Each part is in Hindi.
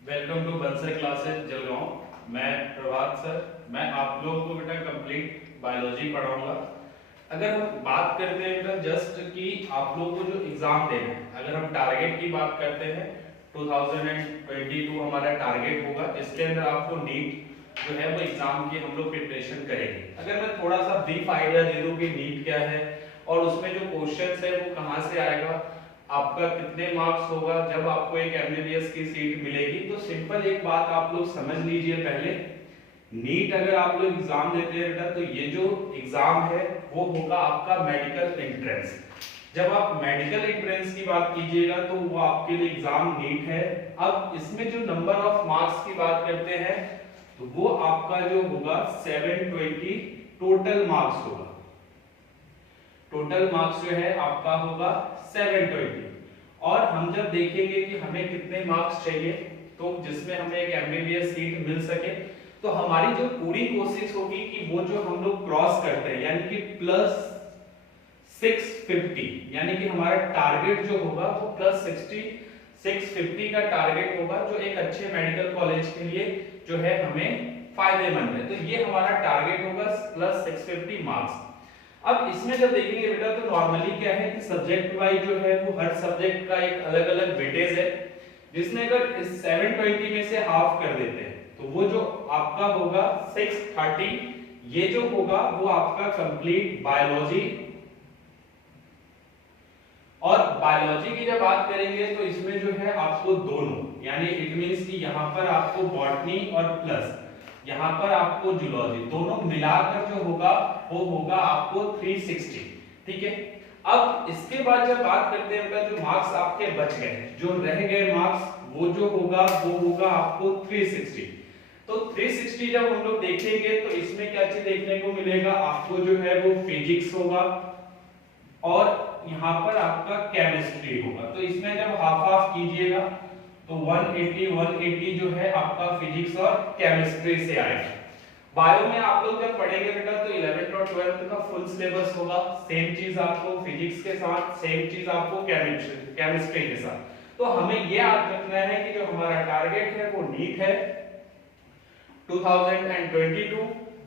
Welcome to Bansal classes Jalgaon. मैं प्रभात सर। मैं आप लोगों को बेटा कंप्लीट बायोलॉजी पढ़ाऊंगा। अगर हम बात करते हैं बेटा जस्ट कि आप लोगों को जो एग्जाम देना है, अगर हम टारगेट की बात करते हैं 2022 हमारा टारगेट होगा। इसके अंदर आपको नीट जो है वो एग्जाम की हम लोग प्रिपरेशन करेंगे। अगर मैं थोड़ा सा ब्रीफ आइडिया दे दूं कि नीट क्या है और उसमें जो क्वेश्चंस है वो कहां से आएगा, आपका कितने मार्क्स होगा जब आपको एक एमबीबीएस की सीट मिलेगी। तो सिंपल एक बात आप लोग समझ लीजिए, पहले नीट अगर आप लोग एग्जाम देते हैं बेटा तो ये जो एग्जाम है वो होगा आपका मेडिकल एंट्रेंस। जब आप मेडिकल एंट्रेंस की बात कीजिएगा तो वो आपके लिए एग्जाम नीट है। अब इसमें जो नंबर ऑफ मार्क्स की बात करते हैं तो वो आपका जो होगा 720 टोटल मार्क्स होगा। टोटल मार्क्स जो है आपका होगा 720। और हम जब देखेंगे कि हमें कितने मार्क्स चाहिए तो जिसमें हमें एक एमबीबीएस सीट मिल सके, तो हमारी जो पूरी कोशिश होगी कि वो जो हम लोग क्रॉस करते हैं यानी कि प्लस 650, यानी कि हमारा टारगेट जो होगा वो प्लस 650 का टारगेट होगा, जो एक अच्छे मेडिकल कॉलेज के लिए जो है हमें फायदेमंद है। तो ये हमारा टारगेट होगा प्लस 650 मार्क्स। अब इसमें जब देखेंगे बेटा तो नॉर्मली क्या है कि सब्जेक्ट वाइज जो है वो हर सब्जेक्ट का एक अलग अलग वेटेज है, जिसमें अगर इस 720 में से हाफ कर देते हैं तो वो जो आपका होगा 630, ये जो होगा वो आपका कंप्लीट बायोलॉजी। और बायोलॉजी की जब बात करेंगे तो इसमें जो है आपको दोनों, यानी इट मींस कि यहां पर आपको बॉटनी और प्लस यहां पर आपको जूलॉजी, दोनों मिलाकर जो होगा वो होगा आपको 360। ठीक है। अब इसके बाद जब बात करते हैं बेटा जो मार्क्स आपके बच गए, जो रह गए मार्क्स, वो जो होगा वो होगा आपको 360। तो 360 जब हम लोग देखेंगे तो इसमें क्या चीज देखने को मिलेगा, आपको जो है वो फिजिक्स होगा और यहाँ पर आपका केमिस्ट्री होगा। तो इसमें जब हाफ हाफ कीजिएगा तो 180 जो है आपका फिजिक्स और केमिस्ट्री से आएगा। बायो में आप लोग जब पढ़ेंगे बेटा तो 11th और 12th का फुल सिलेबस होगा, सेम चीज आपको फिजिक्स के साथ, सेम चीज आपको केमिस्ट्री के साथ। तो हमें ये याद रखना है कि जो हमारा टारगेट है वो नीट है 2022,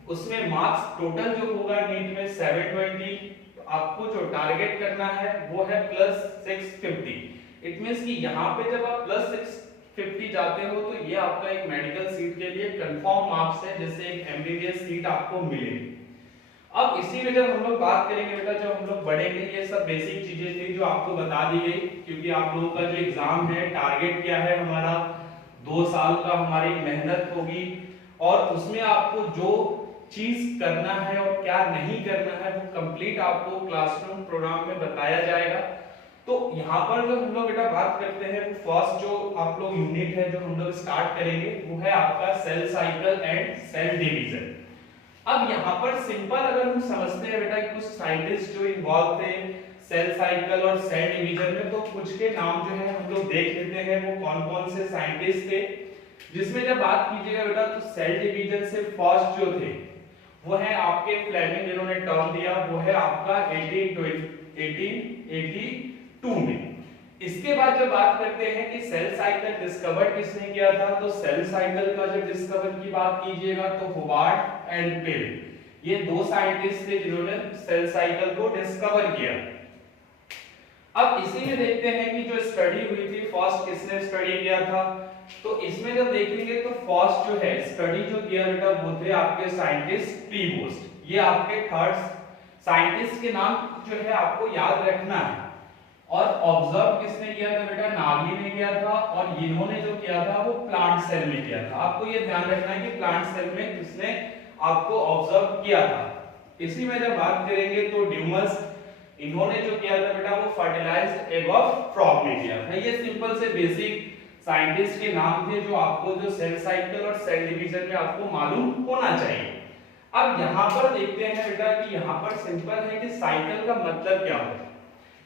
उसमें मार्क्स टोटल जो होगा नीट में 720। आपको जो टारगेट करना है वो है प्लस 650। इट मींस कि यहाँ पे जब आप प्लस 650 जाते हो तो ये आपका एक मेडिकल सीट के लिए कंफर्म मार्क्स है, जिससे एक एमबीबीएस सीट आपको मिलेगी। अब इसी में जब हम लोग बात करेंगे बेटा, जब हम लोग बढ़ेंगे, ये सब बेसिक चीजें थी जो आपको बता दी गई, क्योंकि आप लोगों का जो एग्जाम है टारगेट क्या है हमारा 2 साल का हमारी मेहनत होगी और उसमें आपको जो चीज करना है और क्या नहीं करना है वो कंप्लीट आपको क्लासरूम प्रोग्राम में बताया जाएगा। तो यहाँ पर जो हम लोग बेटा बात करते हैं, फर्स्ट जो आप लोग यूनिट है जो हम लोग स्टार्ट करेंगे वो है आपका cell cycle and cell division. अब यहाँ पर सिंपल अगर हम समझते हैं बेटा कुछ साइंटिस्ट जो इन्वॉल्व थे सेल साइकिल और सेल डिवीजन में, तो कुछ के नाम जो है हम लोग देख लेते हैं वो कौन कौन से साइंटिस्ट थे। जिसमें जब बात कीजिएगा बेटा तो सेल डिवीजन से फर्स्ट जो थे वो है आपके फ्लेमिंग, जिन्होंने टर्म दिया वो है आपका 1882 में। इसके बाद जब बात करते हैं कि सेल साइकिल डिस्कवर किसने किया था, तो सेल साइकिल का जब डिस्कवर की बात कीजिएगा तो होवार्ड एंड पेल, ये दो साइंटिस्ट थे जिन्होंने सेल साइकिल को डिस्कवर किया। अब इसी में देखते हैं कि जो स्टडी हुई थी फर्स्ट किसने स्टडी किया था, तो इसमें जब देखेंगे तो फर्स्ट जो है स्टडी जो किया बेटा वो थे आपके साइंटिस्ट प्रीबोस्ट। ये आपके थर्ड साइंटिस्ट के नाम जो है आपको याद रखना है। और ऑब्जर्व किसने किया था बेटा, नागली ने किया था, और इन्होंने जो किया था वो प्लांट सेल में किया था। आपको ये ध्यान रखना है कि प्लांट सेल में किसने आपको ऑब्जर्व किया था। इसी में जब बात करेंगे तो ड्यूमस, इन्होंने जो किया था बेटा वो फर्टिलाइज्ड एग ऑफ फ्रॉग ने किया था। ये सिंपल से बेसिक साइंटिस्ट के नाम थे जो आपको जो सेल साइकिल और सेल डिवीजन में आपको मालूम होना चाहिए। अब यहां पर देखते हैं बेटा कि यहां पर सिंपल है कि साइकिल का मतलब क्या होता है।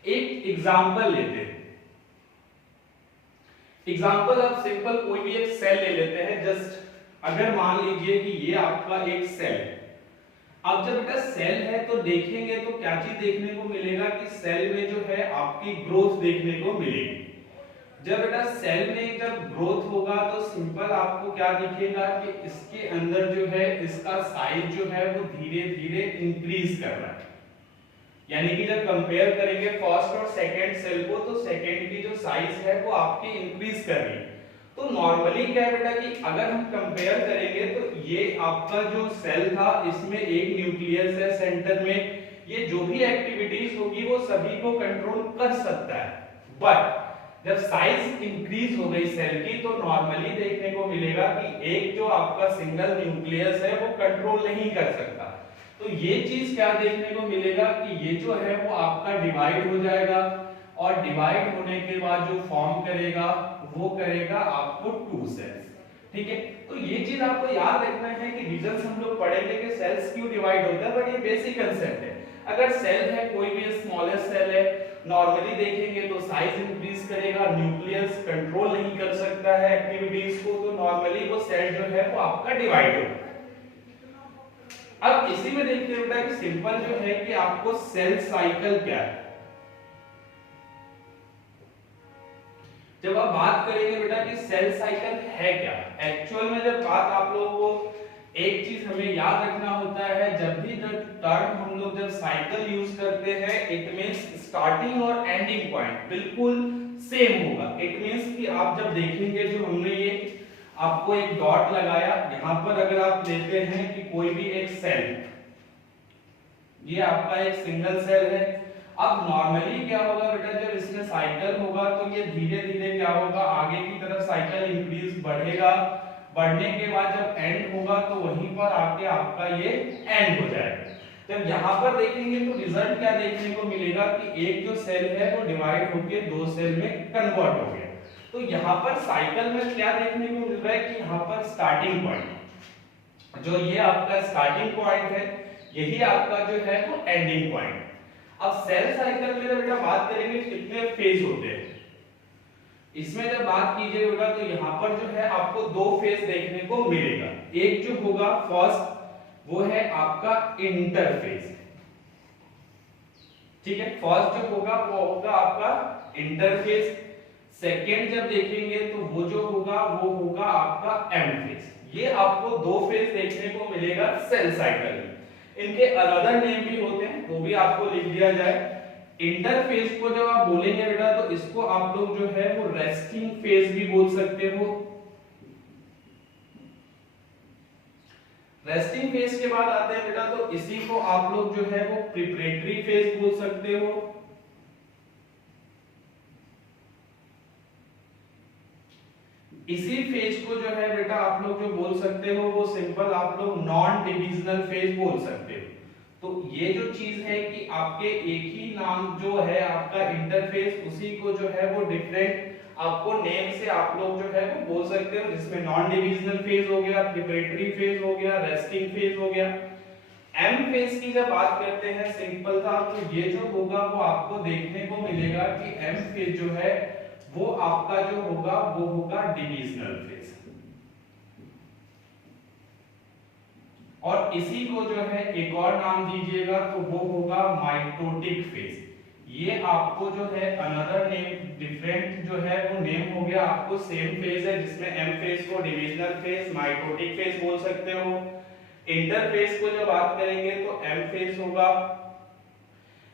एक एग्जांपल लेते हैं, एग्जांपल आप सिंपल कोई भी एक सेल ले लेते हैं। जस्ट अगर मान लीजिए कि ये आपका एक सेल है। अब जब बेटा सेल है तो देखेंगे तो क्या चीज देखने को मिलेगा कि सेल में जो है आपकी ग्रोथ देखने को मिलेगी। जब बेटा सेल में जब ग्रोथ होगा तो सिंपल आपको क्या दिखेगा कि इसके अंदर जो है इसका साइज जो है वो धीरे धीरे इंक्रीज कर रहा है। यानी कि जब कंपेयर करेंगे फर्स्ट और सेकंड सेल को तो सेकंड की जो साइज है वो आपकी इंक्रीज कर रही है। तो नॉर्मली क्या है बेटा कि अगर हम कंपेयर करेंगे तो ये आपका जो सेल था इसमें एक न्यूक्लियस है सेंटर में, ये जो भी एक्टिविटीज होगी वो सभी को कंट्रोल कर सकता है। बट जब साइज इंक्रीज हो गई सेल की तो नॉर्मली देखने को मिलेगा कि एक जो आपका सिंगल न्यूक्लियस है वो कंट्रोल नहीं कर सकता। तो ये चीज क्या देखने को मिलेगा कि ये जो है वो आपका डिवाइड हो जाएगा और डिवाइड होने के बाद जो फॉर्म करेगा वो करेगा आपको टू सेल्स। ठीक है, तो ये चीज आपको याद रखना है कि रीजंस हम लोग पढ़ेंगे कि सेल्स क्यों डिवाइड होता है, बट ये बेसिक कांसेप्ट है। अगर सेल है कोई भी स्मॉलेस्ट सेल है, नॉर्मली देखेंगे तो साइज इंक्रीज करेगा, न्यूक्लियस कंट्रोल नहीं कर सकता है एक्टिविटीज को, तो नॉर्मली वो सेल जो है वो आपका डिवाइड होगा। अब इसी में देखते हैं बेटा कि सिंपल जो है कि आपको सेल साइकिल क्या है। जब आप बात करेंगे बेटा कि सेल साइकिल है क्या, एक्चुअल में जब बात आप लोगों को एक चीज हमें याद रखना होता है, जब भी जब टर्म हम लोग जब साइकिल यूज करते हैं इट मींस स्टार्टिंग और एंडिंग पॉइंट बिल्कुल सेम होगा। इट मींस कि आप जब देखेंगे जो हमने ये आपको एक डॉट लगाया, यहां पर अगर आप लेते हैं कि कोई भी एक सेल, ये आपका एक सिंगल सेल है। अब नॉर्मली क्या होगा बेटा जब इसमें साइकिल होगा तो ये धीरे धीरे क्या होगा आगे की तरफ साइकिल इंक्रीज बढ़ेगा, बढ़ने के बाद जब एंड होगा तो वहीं पर आके आपका ये एंड हो जाएगा। जब यहाँ पर देखेंगे तो रिजल्ट क्या देखने को मिलेगा कि एक जो सेल है वो डिवाइड होकर दो सेल में कन्वर्ट हो गया। तो यहाँ पर साइकिल में क्या देखने को मिल रहा है कि यहाँ पर स्टार्टिंग पॉइंट जो ये आपका स्टार्टिंग पॉइंट है यही आपका जो है वो एंडिंग पॉइंट। अब सेल साइकिल में जब बेटा बात करेंगे कितने फेज होते हैं, इसमें जब बात कीजिएगा बेटा तो यहाँ पर जो है आपको दो फेज देखने को मिलेगा। एक जो होगा फर्स्ट वो है आपका इंटरफेज, ठीक है, फर्स्ट जो होगा वो होगा आपका इंटरफेज। सेकेंड जब देखेंगे तो वो जो होगा वो होगा आपका एम फेज। ये आपको दो फेज देखने को मिलेगा सेल साइकिल में। इनके अनदर नेम भी होते हैं वो भी आपको लिख दिया जाए। इंटरफेज को जब आप बोलेंगे बेटा तो इसको आप लोग जो है वो रेस्टिंग फेज भी बोल सकते हो। रेस्टिंग फेज के बाद आते हैं बेटा तो इसी को आप लोग जो है वो प्रिपरेटरी फेज बोल सकते हो। इसी फेज को जो है बेटा आप लोग जो बोल सकते हो वो सिंपल आप लोग नॉन डिविजनल फेज बोल सकते हो। तो ये जो चीज है कि आपके एक ही नाम जो है आपका इंटरफेस उसी को जो है वो डिफरेंट आपको नेम से आप लोग जो है वो बोल सकते हो, जिसमें नॉन डिविजनल फेज हो गया, प्रिपरेटरी फेज हो गया, रेस्टिंग फेज हो गया। एम फेज की जब बात करते हैं सिंपल था तो ये जो होगा वो आपको देखने को मिलेगा कि एम फेज जो है वो आपका जो होगा वो होगा डिविजनल फेज। और इसी को जो है एक और नाम दीजिएगा तो वो होगा माइटोटिक फेज। ये आपको जो है अनदर नेम डिफरेंट जो है वो नेम हो गया, आपको सेम फेज है जिसमें एम फेज को डिविजनल फेज माइटोटिक फेज बोल सकते हो। इंटरफेज को जब बात करेंगे तो एम फेज होगा।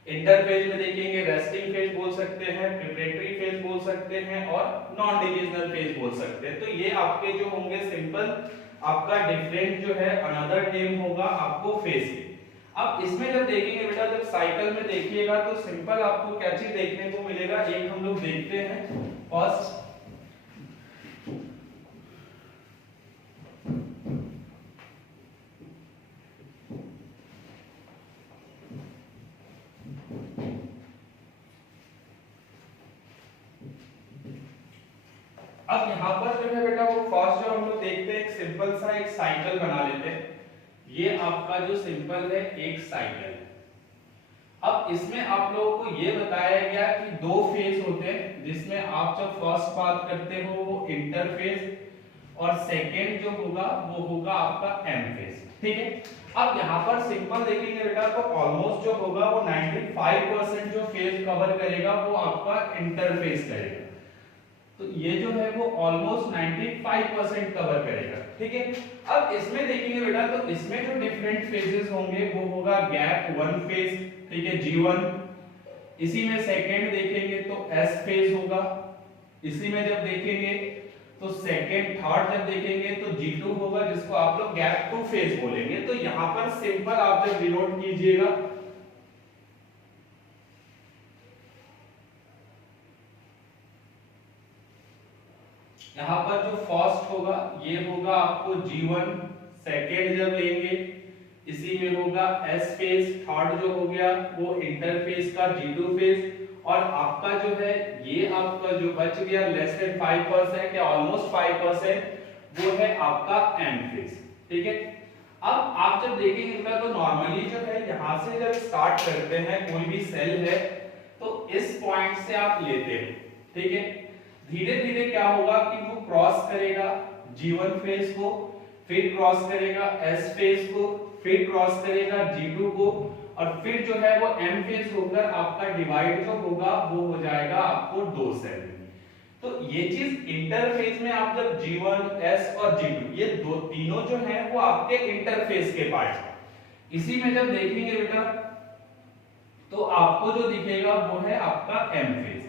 इंटरफेज में देखेंगे रेस्टिंग फेज बोल सकते हैं, प्रिपरेटरी फेज बोल सकते हैं और नॉन डिविजनल फेज बोल सकते हैं। तो ये आपके जो होंगे सिंपल आपका डिफरेंट जो है अनदर नेम होगा आपको फेज के। अब इसमें जब देखेंगे बेटा जब साइकिल में देखिएगा तो सिंपल आपको क्या चीज देखने को मिलेगा, एक हम लोग देखते हैं फर्स्ट अब यहाँ पर जो है बेटा वो फर्स्ट जो हम लोग देखते हैं एक सिंपल सा एक साइकिल बना लेते हैं। ये आपका जो सिंपल है एक साइकिल। अब इसमें आप लोगों को ये बताया गया कि दो फेज होते हैं जिसमें आप जब फर्स्ट बात करते हो वो इंटरफेज और सेकेंड जो होगा वो होगा आपका एम फेज, ठीक है। अब यहाँ पर सिंपल देखेंगे बेटा तो ऑलमोस्ट जो होगा वो 95% जो फेज कवर करेगा वो आपका इंटरफेज करेगा। तो ये जो है वो ऑलमोस्ट 95% कवर करेगा। ठीक है, अब इसमें देखेंगे बेटा तो इसमें जो डिफरेंट फेजेस होंगे वो होगा गैप 1 फेज, ठीक है G1, इसी में सेकंड देखेंगे तो S फेज होगा, इसी में जब देखेंगे तो सेकंड थर्ड जब देखेंगे तो G2 होगा, जिसको आप लोग गैप 2 फेज बोलेंगे। तो यहां पर सिंपल आप जब डिनोट कीजिएगा यहाँ पर जो फर्स्ट होगा ये होगा आपको G1, सेकेंड जब लेंगे इसी में होगा S फेज, थर्ड जो हो गया वो इंटरफेस का G2 फेज, और आपका जो है ये आपका जो बच गया लेस देन 5% या ऑलमोस्ट 5% वो है आपका M फेज। ठीक है, अब आप जब देखेंगे इनका तो नॉर्मली जो है यहाँ से जब स्टार्ट करते हैं कोई भी सेल है तो इस पॉइंट से आप लेते हैं। ठीक है, धीरे धीरे क्या होगा कि वो क्रॉस करेगा G1 फेज को, फिर क्रॉस करेगा S फेज को, फिर क्रॉस करेगा G2 को, और फिर जो है वो M फेज होकर आपका डिवाइड जो होगा वो हो जाएगा आपको दो सेल में। तो ये चीज इंटरफेस में आप जब G1, S और G2 ये दो तीनों जो है वो आपके इंटरफेस के पार्ट, इसी में जब देखेंगे बेटा तो आपको जो दिखेगा वो है आपका M फेज।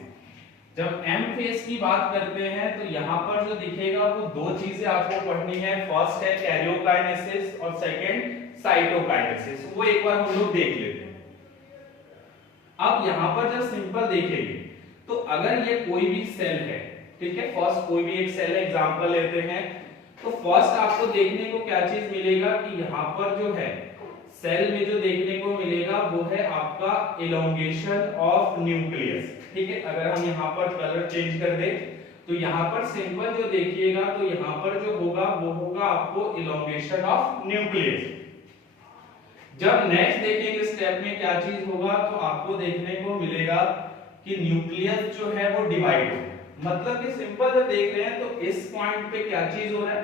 जब M फेज की बात करते हैं तो यहाँ पर जो दिखेगा वो दो चीजें आपको पढ़नी है, फर्स्ट है कैरियोकाइनेसिस और सेकंड साइटोकाइनेसिस, वो एक बार हम लोग देख लेते हैं। अब यहाँ पर जब सिंपल देखेंगे तो अगर ये कोई भी सेल है, ठीक है, फर्स्ट कोई भी एक सेल एग्जांपल लेते हैं, तो फर्स्ट आपको देखने को क्या चीज मिलेगा कि यहाँ पर जो है सेल में जो देखने को मिलेगा वो है आपका इलोंगेशन ऑफ न्यूक्लियस। ठीक है, अगर हम यहाँ पर कलर चेंज कर दें तो यहाँ पर सिंपल जो देखिएगा तो यहाँ पर जो होगा वो होगा आपको इलोंगेशन ऑफ न्यूक्लियस। जब नेक्स्ट देखेंगे स्टेप में क्या चीज होगा तो आपको देखने को मिलेगा कि न्यूक्लियस जो है वो डिवाइड हो, मतलब कि सिंपल जब देख रहे हैं तो इस पॉइंट पे क्या चीज हो रहा है,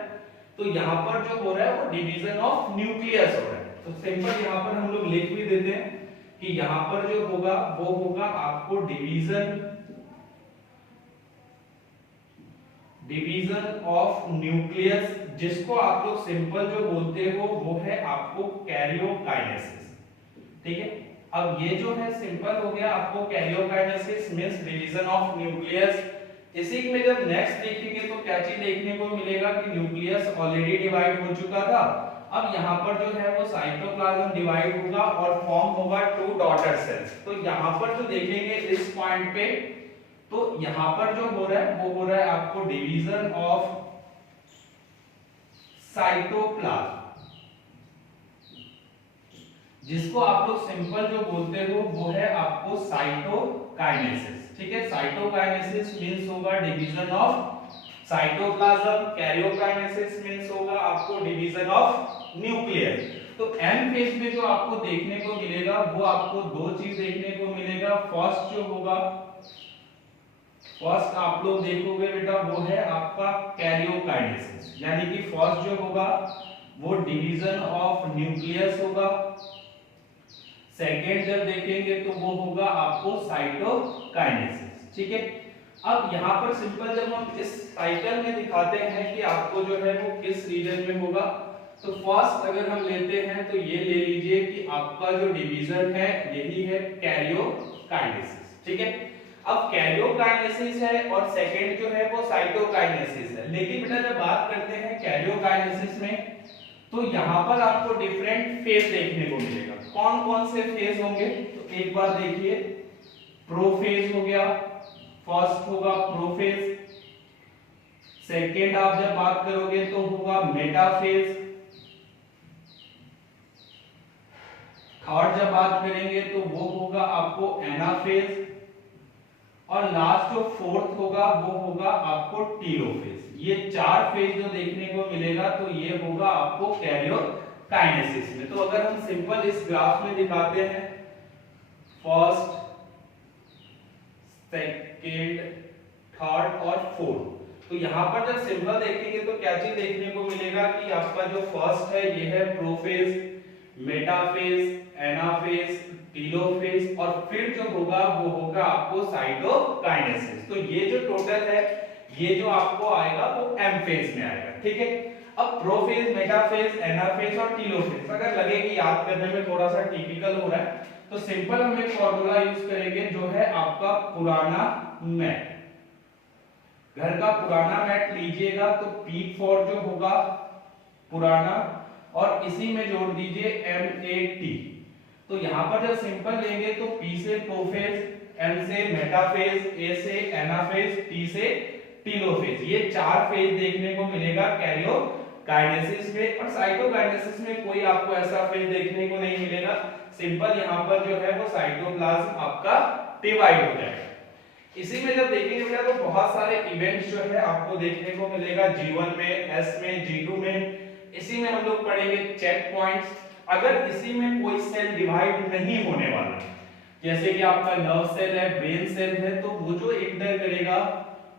तो यहाँ पर जो हो रहा है वो डिवीजन ऑफ न्यूक्लियस हो रहा है। तो सिंपल यहाँ पर हम लोग लिख भी देते हैं कि यहाँ पर जो होगा वो होगा आपको डिवीजन ऑफ न्यूक्लियस, जिसको आप लोग सिंपल जो बोलते हो वो है आपको कैरियोकाइनेसिस। ठीक है, अब ये जो है सिंपल हो गया आपको karyokinesis means division of nucleus. इसी में जब नेक्स्ट देखेंगे तो क्या चीज देखने को मिलेगा कि न्यूक्लियस ऑलरेडी डिवाइड हो चुका था, अब यहाँ पर जो है वो साइटोप्लाज्म डिवाइड होगा और फॉर्म होगा टू डॉटर सेल्स। तो यहाँ पर जो देखेंगे इस पॉइंट पे तो यहाँ पर जो हो रहा है वो हो रहा है आपको डिवीजन ऑफ साइटोप्लाज्म, जिसको आप लोग सिंपल जो बोलते हो वो है आपको साइटोकाइनेसिस। ठीक है, साइटोकाइनेसिस मींस होगा division of cytoplasm, karyokinesis means होगा आपको डिवीजन ऑफ न्यूक्लियस। तो एम फेज में जो आपको देखने को मिलेगा वो आपको दो चीज देखने को मिलेगा, फर्स्ट जो होगा फर्स्ट आप लोग देखोगे बेटा वो है आपका कैरियोकाइनेसिस, यानी कि फर्स्ट जो होगा वो डिवीजन ऑफ न्यूक्लियस होगा, सेकेंड जब देखेंगे तो वो होगा आपको साइटोकाइनेसिस। ठीक है, अब यहाँ पर सिंपल जब हम इस साइकिल में दिखाते हैं कि आपको जो है वो किस रीजन में होगा, तो फर्स्ट अगर हम लेते हैं तो ये ले लीजिए कि आपका जो डिवीजन है यही है कैरियोकाइनेसिस। ठीक है, अब कैरियोकाइनेसिस है और सेकंड जो है वो साइटोकाइनेसिस है, लेकिन बेटा जब बात करते हैं कैरियोकाइनेसिस में तो यहाँ पर आपको डिफरेंट फेज देखने को मिलेगा। कौन कौन से फेज होंगे तो एक बार देखिए, प्रोफेज हो गया, फर्स्ट होगा प्रोफेज, सेकेंड आप जब बात करोगे तो होगा मेटाफेज, थर्ड जब बात करेंगे तो वो होगा आपको एनाफेज, और लास्ट जो फोर्थ होगा वो होगा आपको टीलोफेज। ये चार फेज जो देखने को मिलेगा तो ये होगा आपको कैरियोकाइनेसिस में। तो अगर हम सिंपल इस ग्राफ में दिखाते हैं फर्स्ट, सेकेंड, थर्ड और फोर्थ, तो यहाँ पर जब सिंपल देखेंगे तो क्या चीज देखने को मिलेगा कि आपका जो फर्स्ट है ये है प्रोफेज, मेटाफेज, एनाफेज, टीलोफेज, और फिर जो होगा वो होगा आपको साइटोकाइनेसिस। तो ये जो टोटल है ये जो आपको आएगा वो एम फेज में आएगा, ठीक है। अब प्रोफेज, मेटाफेज, एनाफेज और टीलोफेज अगर लगे कि याद करने में थोड़ा सा टिपिकल हो रहा है तो सिंपल हम एक फॉर्मूला यूज करेंगे जो है आपका पुराना मैट। घर का पुराना मैट लीजिएगा तो P4 जो होगा पुराना और इसी में जोड़ दीजिए MAT। तो यहां पर जब सिंपल लेंगे तो P से प्रोफेज, M से मेटाफेज, A से एनाफेज, T से टीलोफेज, ये 4 फेज देखने को मिलेगा कैरियोकाइनेसिस में। और साइटोकाइनेसिस में कोई आपको ऐसा फेज देखने को नहीं मिलेगा। सिंपल यहां पर जो है वो साइटोप्लाज्म आपका डिवाइड हो जाएगा। इसी में जब देखेंगे बेटा तो बहुत सारे इवेंट्स जो है आपको देखने को मिलेगा G1 में, S में, G2 में। इसी में हम लोग पढ़ेंगे चेक पॉइंट्स। अगर इसी में कोई सेल डिवाइड नहीं होने वाला, जैसे कि आपका नर्व सेल है, ब्रेन सेल है, तो वो जो इंटर करेगा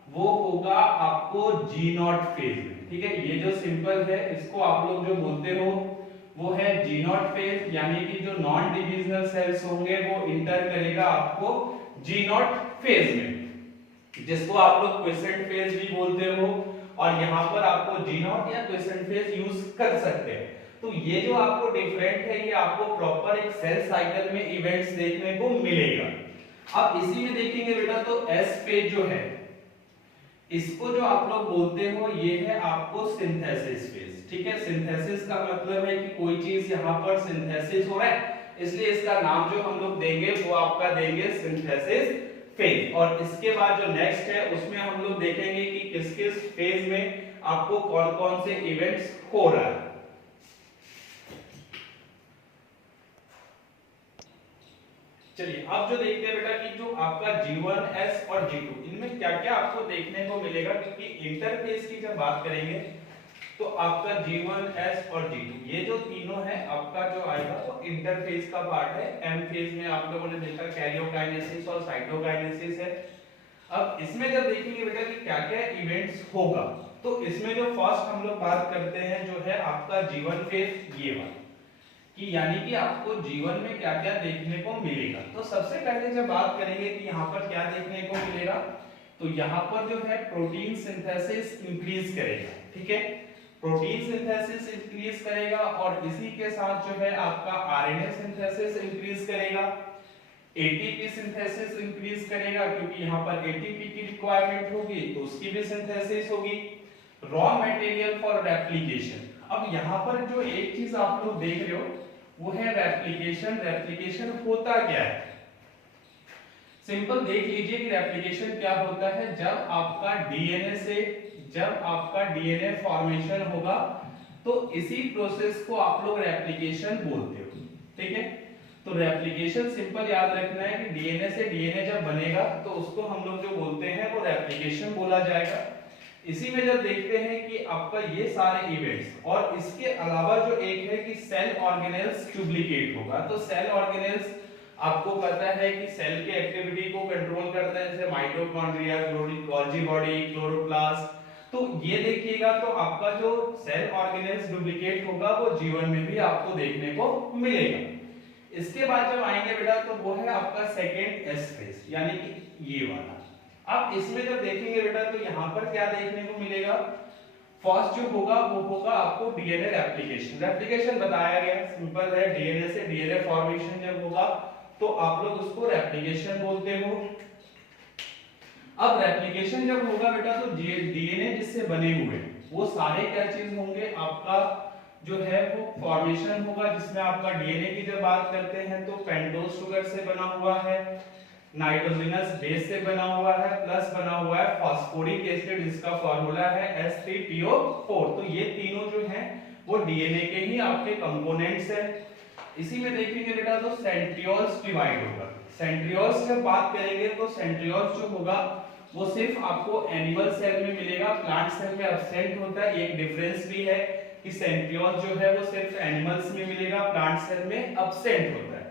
वो होगा आपको G0 फेज में, ठीक है। ये जो सिंपल है इसको आप लोग जो बोलते हो वो है G0 फेज, यानी कि जो नॉन डिविजनल सेल्स होंगे वो इंटर करेगा आपको G0 फेज में, जिसको आप लोग क्विसेंट फेज भी बोलते हो। और यहाँ पर आपको G0 या क्विसेंट फेज यूज कर सकते हैं। तो ये जो आपको डिफरेंट है ये आपको प्रॉपर एक सेल साइकिल में इवेंट्स देखने को मिलेगा। अब इसी में देखेंगे बेटा तो S फेज जो है इसको जो आप लोग बोलते हो ये है आपको सिंथेसिस फेज, ठीक है। सिंथेसिस का मतलब है कि कोई चीज यहाँ पर सिंथेसिस हो रहा है, इसलिए इसका नाम जो हम लोग देंगे वो आपका देंगे सिंथेसिस फेज। और इसके बाद जो नेक्स्ट है उसमें हम लोग देखेंगे कि किस किस फेज में आपको कौन कौन से इवेंट्स हो रहा है। चलिए अब जो देखते हैं बेटा कि जो आपका G1, S और G2 इनमें क्या क्या आपको देखने को मिलेगा, क्योंकि इंटरफेस की जब बात करेंगे तो आपका G1, S और G2 ये जो तीनों है आपका जो आएगा वो इंटरफेस का पार्ट है। एम फेज में आप लोगों ने देखा कैरियोकाइनेसिस और साइटोकाइनेसिस है। अब इसमें जब देखेंगे बेटा कि क्या क्या इवेंट्स होगा तो इसमें जो फर्स्ट हम लोग बात करते हैं जो है आपका G1 फेज, ये वाला कि यानी कि आपको जीवन में क्या क्या देखने को मिलेगा। तो सबसे पहले जब बात करेंगे कि यहाँ पर क्या देखने को मिलेगा तो यहाँ पर जो है प्रोटीन सिंथेसिस इंक्रीज करेगा, ठीक है। प्रोटीन सिंथेसिस इंक्रीज करेगा और इसी के साथ जो है आपका आरएनए सिंथेसिस इंक्रीज करेगा, एटीपी सिंथेसिस इंक्रीज करेगा क्योंकि यहाँ पर एटीपी की रिक्वायरमेंट होगी तो उसकी भी सिंथेसिस होगी। रॉ मटेरियल फॉर रेप्लिकेशन, अब यहाँ पर जो एक चीज आप लोग देख रहे हो वो है रेप्लिकेशन। रेप्लिकेशन होता क्या है, सिंपल देख लीजिए कि रेप्लिकेशन क्या होता है। जब आपका डीएनए फॉर्मेशन होगा तो इसी प्रोसेस को आप लोग रेप्लिकेशन बोलते हो, ठीक है। तो रेप्लिकेशन सिंपल याद रखना है कि डीएनए से डीएनए जब बनेगा तो उसको हम लोग जो बोलते हैं वो रेप्लिकेशन बोला जाएगा। इसी में जब देखते हैं कि आपका ये सारे इवेंट्स और इसके अलावा जो एक है कि सेल ऑर्गेनेल्स डुप्लीकेट होगा। तो सेल ऑर्गेनेल्स आपको पता है कि सेल की एक्टिविटी को कंट्रोल करता है, जैसे माइटोकॉन्ड्रिया, गोल्गी बॉडी, क्लोरोप्लास्ट। तो ये देखिएगा तो आपका जो सेल ऑर्गेनेल्स डुप्लीकेट होगा वो जीवन में भी आपको देखने को मिलेगा। इसके बाद जब आएंगे बेटा तो वो है आपका सेकेंड एस फेज, यानी कि ये वाला। अब इसमें जब देखेंगे बेटा तो यहाँ पर क्या देखने को मिलेगा, फर्स्ट जो होगा वो होगा आपको डीएनए रेप्लिकेशन। रेप्लिकेशन बताया गया सिंपल है, डीएनए से डीएनए फॉर्मेशन जब होगा तो आप लोग उसको रेप्लिकेशन बोलते हो। अब रेप्लिकेशन जब होगा बेटा तो डीएनए जिससे बने हुए वो सारे क्या चीज होंगे, आपका जो है वो फॉर्मेशन होगा जिसमें आपका डीएनए की जब बात करते हैं तो पेंटोज शुगर से बना हुआ है, नाइट्रोजनस बेस से बना हुआ है, प्लस बना हुआ है फास्फोरिक एसिड जिसका फार्मूला है H3PO4। तो ये तीनों जो हैं वो डीएनए के ही आपके कंपोनेंट्स हैं। इसी में देखेंगे बेटा तो सेंट्रियोल्स डिवाइड होगा। सेंट्रियोल्स जब बात करेंगे तो सेंट्रियोल्स जो होगा वो सिर्फ आपको एनिमल सेल में मिलेगा, प्लांट सेल में एब्सेंट होता है। एक डिफरेंस भी है कि सेंट्रियोल्स जो है वो सिर्फ एनिमल्स में मिलेगा, प्लांट सेल में एब्सेंट होता है।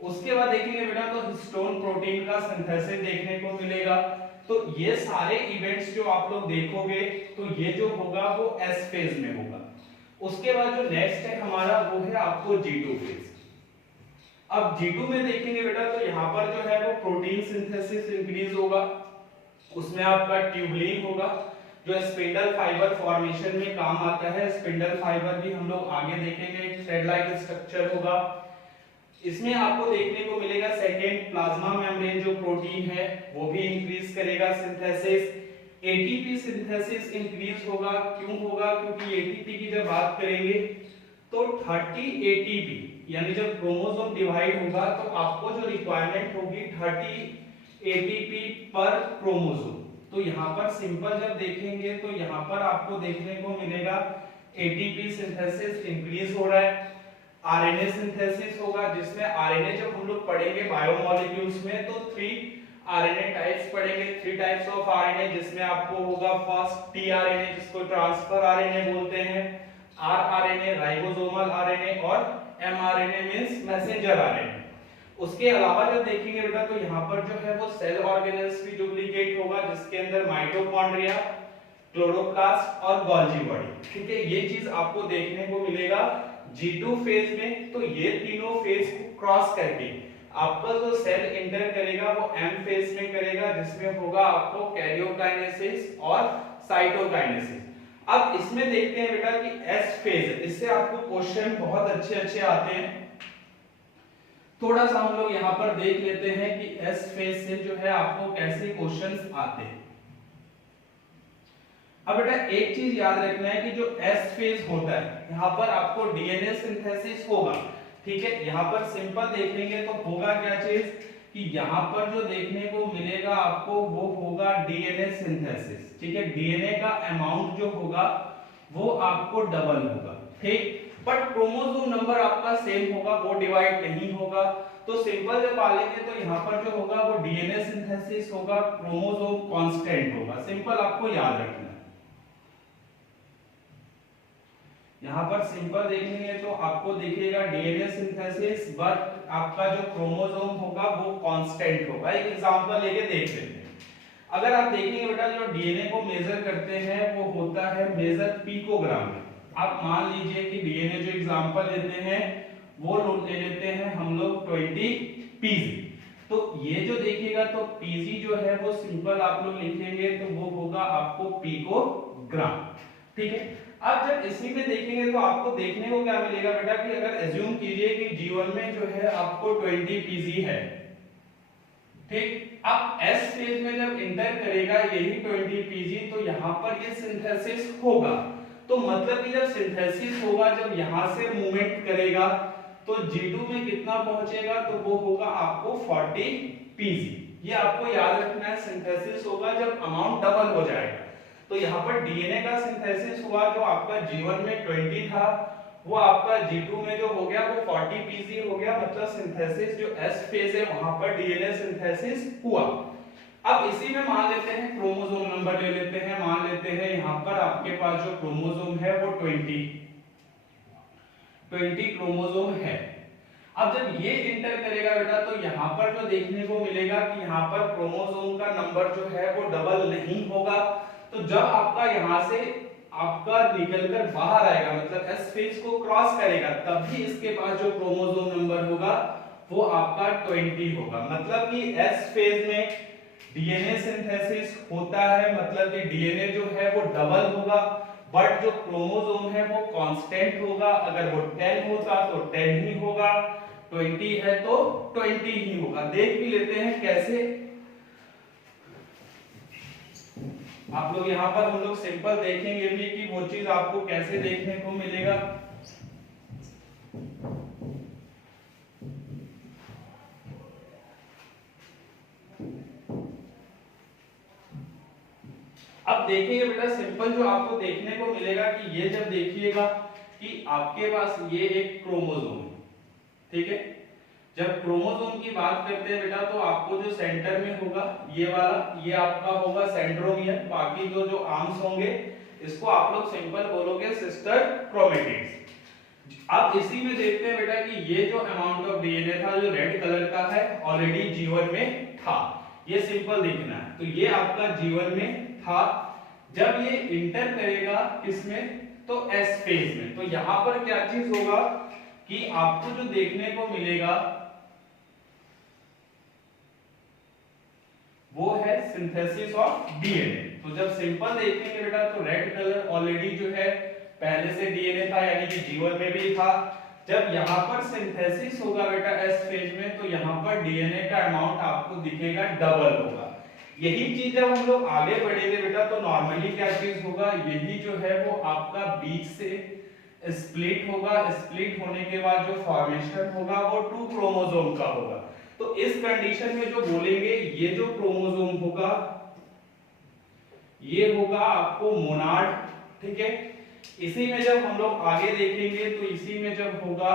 उसके बाद देखेंगे बेटा तो हिस्टोन प्रोटीन का सिंथेसिस देखने को मिलेगा। तो ये सारे इवेंट्स जो आप लोग देखोगे तो ये जो होगा वो एस फेज में होगा। उसके बाद जो नेक्स्ट है हमारा वो है आपको G2 फेज। अब G2 में देखेंगे बेटा तो यहाँ पर जो है वो प्रोटीन सिंथेसिस इंक्रीज होगा उसमें आपका ट्यूबलिन होगा जो स्पिंडल फाइबर फॉर्मेशन में काम आता है। स्पिंडल फाइबर भी हम लोग आगे देखेंगे, थ्रेड लाइक स्ट्रक्चर होगा। इसमें आपको देखने को मिलेगा सेकेंड प्लाज्मा मेम्ब्रेन जो प्रोटीन है वो भी इंक्रीज करेगा सिंथेसिस। एटीपी सिंथेसिस इंक्रीज होगा, क्यों होगा? क्योंकि एटीपी की जब बात करेंगे तो 30 एटीपी यानी जब क्रोमोसोम डिवाइड होगा तो आपको जो रिक्वायरमेंट होगी 30 एटीपी पर क्रोमोसोम। तो यहाँ पर सिंपल जब देखेंगे तो यहाँ पर आपको देखने को मिलेगा एटीपी सिंथेसिस इंक्रीज हो रहा है। आरएनए सिंथेसिस होगा जिसमें आरएनए जब हम लोग पढ़ेंगे बायोमोलिक्यूल्स में तो 3 आरएनए टाइप्स पढ़ेंगे, 3 टाइप्स ऑफ आरएनए, जिसमें आपको होगा फर्स्ट टीआरएनए जिसको ट्रांसफर आरएनए बोलते हैं, आरआरएनए राइबोसोमल आरएनए और एमआरएनए मींस मैसेंजर आरएनए। उसके अलावा जब देखेंगे बेटा तो यहाँ पर जो है वो सेल ऑर्गेनेल्स भी डुप्लीकेट होगा जिसके अंदर माइटोकॉन्ड्रिया, क्लोरोप्लास्ट और गोल्गी बॉडी। ठीक है, ये चीज आपको देखने को मिलेगा G2 फेज में। तो ये तीनों फेज को क्रॉस करके आपका जो सेल एंटर करेगा वो M फेज में करेगा जिसमें होगा आपको कैरियोकाइनेसिस और साइटोकाइनेसिस। अब इसमें देखते हैं बेटा कि S फेज, इससे आपको क्वेश्चन बहुत अच्छे अच्छे आते हैं। थोड़ा सा हम लोग यहाँ पर देख लेते हैं कि S फेज से जो है आपको कैसे क्वेश्चंस आते हैं। अब बेटा एक चीज याद रखना है कि जो S फेज होता है यहाँ पर आपको डीएनए सिंथेसिस होगा। ठीक है, यहाँ पर सिंपल देखेंगे तो होगा क्या चीज कि यहाँ पर जो देखने को मिलेगा आपको वो होगा डीएनए सिंथेसिस। ठीक है, डीएनए का अमाउंट जो होगा वो आपको डबल होगा। ठीक, बट क्रोमोसोम नंबर आपका सेम होगा, वो डिवाइड नहीं होगा। तो सिंपल जब पालेंगे तो यहाँ पर जो होगा वो डीएनए सिंथेसिस होगा, क्रोमोसोम कांस्टेंट होगा। सिंपल आपको याद रखना है। यहाँ पर सिंपल देखेंगे तो आपको दिखेगा डीएनए सिंथेसिस बट आपका जो क्रोमोसोम होगा वो कांस्टेंट होगा। एक एग्जांपल लेके देख लेते हैं। अगर आप देखेंगे बेटा जो डीएनए को मेजर करते हैं वो होता है मेजर पिकोग्राम में। आप मान लीजिए कि डीएनए जो एग्जांपल लेते हैं वो ले लेते हैं हम लोग 20 पीजी। तो ये जो देखिएगा तो पीजी जो है वो सिंपल आप लोग लिखेंगे तो वो होगा आपको पिकोग्राम। ठीक है, अब जब इसी में देखेंगे तो आपको देखने को क्या मिलेगा बेटा कि अगर एज्यूम कीजिए कि जीवन में जो है आपको 20 पीजी है। ठीक, अब एस फेज में जब इंटर करेगा यही 20 पीजी तो यहाँ पर ये सिंथेसिस होगा। तो मतलब कि जब सिंथेसिस होगा, जब यहाँ से मूवमेंट करेगा तो G2 में कितना पहुंचेगा तो वो होगा आपको 40 पीजी। ये आपको याद रखना है, सिंथेसिस होगा जब अमाउंट डबल हो जाएगा। तो यहाँ पर डीएनए का सिंथेसिस हुआ जो आपका G1 में 20 था वो आपका G2 में जो हो गया वो 40 पीजी हो गया। मतलब सिंथेसिस जो S फेज है वहां पर डीएनए सिंथेसिस हुआ। अब इसी में मान लेते हैं क्रोमोसोम नंबर ले लेते हैं, मान लेते हैं यहाँ पर आपके पास जो क्रोमोसोम है वो 20 क्रोमोसोम है। अब जब ये इंटर करेगा बेटा तो यहाँ पर जो देखने को मिलेगा कि यहाँ पर क्रोमोसोम का नंबर जो है वो डबल नहीं होगा। तो जब आपका यहाँ से आपका निकलकर बाहर आएगा मतलब एस फेज को क्रॉस करेगा तब भी इसके पास जो क्रोमोसोम नंबर होगा वो आपका 20 होगा। मतलब कि एस फेज में डीएनए सिंथेसिस होता है, मतलब कि डीएनए जो है वो डबल होगा बट जो क्रोमोसोम है वो कांस्टेंट होगा। अगर वो 10 होता तो 10 ही होगा, 20 है तो 20 ही होगा। देख भी लेते हैं कैसे। आप लोग यहाँ पर हम लोग सिंपल देखेंगे भी कि वो चीज आपको कैसे देखने को मिलेगा। अब देखिए बेटा सिंपल जो आपको देखने को मिलेगा कि ये जब देखिएगा कि आपके पास ये एक क्रोमोसोम है। ठीक है, जब क्रोमोसोम की बात करते हैं बेटा तो आपको जो सेंटर में होगा ये वाला, ये आपका होगा सेंट्रोमियर। बाकी जो आर्म्स होंगे इसको आप लोग सिंपल बोलोगे सिस्टर क्रोमेटिड्स। अब इसी में देखते हैं बेटा कि ये जो अमाउंट ऑफ डीएनए था जो रेड कलर का है ऑलरेडी G1 में था, ये सिंपल देखना है। तो ये आपका G1 में था। जब ये इंटर करेगा किसमें तो S फेज में, तो यहां पर क्या चीज होगा कि आपको जो देखने को मिलेगा वो है सिंथेसिस ऑफ डीएनए। तो जब सिंपल देखेंगे बेटा तो रेड कलर ऑलरेडी जो है पहले से डीएनए था, यानी कि जीवन में भी था। जब यहाँ पर सिंथेसिस होगा बेटा एस फेज में, तो यहाँ पर डीएनए का अमाउंट आपको दिखेगा डबल होगा। यही चीज जब हम लोग आगे बढ़ेंगे बेटा तो नॉर्मली क्या चीज होगा, यही जो है वो आपका बीच से स्प्लिट होगा। स्प्लिट होने के बाद जो फॉर्मेशन होगा वो 2 क्रोमोसोम का होगा। तो इस कंडीशन में जो बोलेंगे ये जो क्रोमोसोम होगा ये होगा आपको मोनाड, ठीक है। इसी में जब हम लोग आगे देखेंगे तो इसी में जब होगा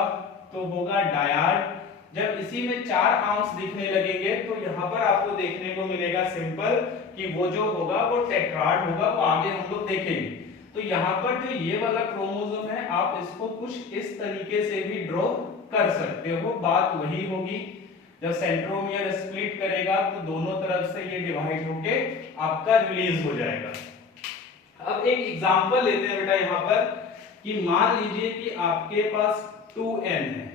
तो होगा डायड। जब इसी में 4 आर्म्स दिखने लगेंगे तो यहाँ पर आपको देखने को मिलेगा सिंपल कि वो जो होगा वो टेट्राड होगा, वो आगे हम लोग देखेंगे। तो यहाँ पर जो ये वाला क्रोमोसोम है आप इसको कुछ इस तरीके से भी ड्रॉ कर सकते हो। बात वही होगी, जब सेंट्रोमियर स्प्लिट करेगा तो दोनों तरफ से ये डिवाइड होके आपका रिलीज हो जाएगा। अब एक एग्जांपल लेते हैं बेटा यहाँ पर कि मान लीजिए कि आपके पास 2n है।